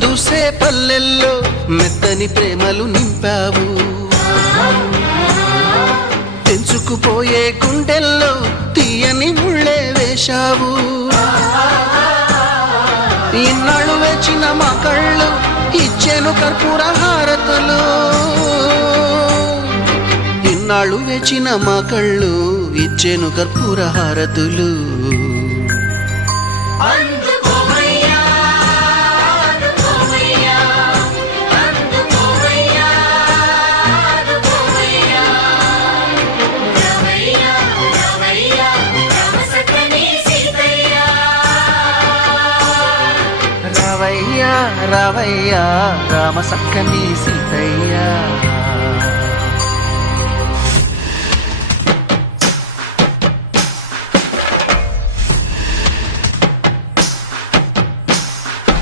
దూసే పల్లెల్లో మెత్తని ప్రేమలు నింపావు, తెంచుకుపోయే గుండెల్లో తీయని ముళ్ళే వేశావు. ఇన్నాళ్ళు వేచిన మా కళ్ళు ఇచ్చేను కర్పూర హారతులు, ఇన్నాళ్ళు వేచిన మా కళ్ళు ఇచ్చేను కర్పూర హారతులు. రావయ్యా రావయ్యా రామ సక్కని సీతయ్య.